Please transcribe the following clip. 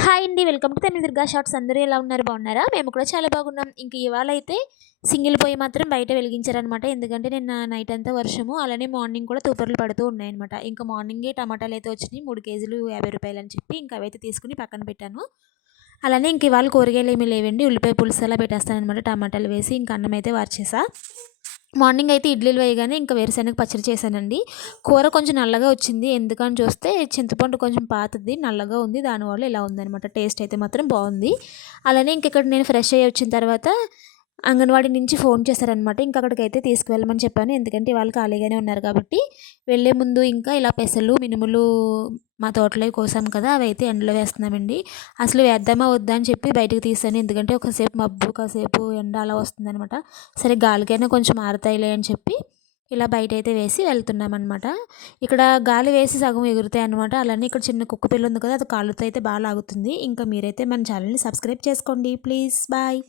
Hi అండి welcome to Tamil Durga shorts. అందరూ ఎలా ఉన్నారు? బాగున్నారా? మేము కూడా చాలా బాగున్నాం. ఇంక ఇవాళ అయితే సింగిల్ పోయి మాత్రం బయట వెలిగించారనమాట ఎందుకంటే నిన్న నైట్ అంతా వర్షము. అలానే మార్నింగ్ కూడా తూపర్లు పడుతూ ఉన్నాయన్నమాట. ఇంకా మార్నింగే టమాటాలు అయితే వచ్చినాయి మూడు కేజీలు యాభై రూపాయలు అని చెప్పి ఇంకా అవైతే తీసుకుని పక్కన పెట్టాను. అలానే ఇంక ఇవాళ కూరగాయలు ఏమీ లేవండి. ఉల్లిపాయ పులుసు అలా పెట్టేస్తానమాట టమాటాలు వేసి ఇంకా అన్నం అయితే వార్చేసా. మార్నింగ్ అయితే ఇడ్లీలు వేయగానే ఇంకా వేరుశనగ పచ్చడి చేశానండి. కూర కొంచెం నల్లగా వచ్చింది. ఎందుకని చూస్తే చింతపండు కొంచెం పాతది నల్లగా ఉంది. దానివల్ల ఇలా ఉందనమాట టేస్ట్ అయితే మాత్రం బాగుంది. అలానే ఇంక ఇక్కడ నేను ఫ్రెష్ అయ్యి వచ్చిన తర్వాత అంగన్వాడీ నుంచి ఫోన్ చేశారనమాట. ఇంకా అక్కడికైతే తీసుకువెళ్ళమని చెప్పాను. ఎందుకంటే వాళ్ళు ఖాళీగానే ఉన్నారు కాబట్టి వెళ్ళే ముందు ఇంకా ఇలా పెసలు మినుములు మా తోటలో కోసాం కదా అవి అయితే ఎండలో వేస్తున్నామండి. అసలు వేద్దామా వద్దా అని చెప్పి బయటకు తీసాను ఎందుకంటే ఒకసేపు మబ్బు కాసేపు ఎండ అలా వస్తుందనమాట. సరే గాలికైనా కొంచెం ఆరుతాయిలే అని చెప్పి ఇలా బయట అయితే వేసి వెళ్తున్నాం అనమాట ఇక్కడ గాలి వేసి సగం ఎగురుతాయి అనమాట అలానే ఇక్కడ చిన్న కుక్క పిల్ల ఉంది కదా అది కాళ్ళతో అయితే బాగా లాగుతుంది. ఇంకా మీరైతే మన ఛానల్ని సబ్స్క్రైబ్ చేసుకోండి. Please bye.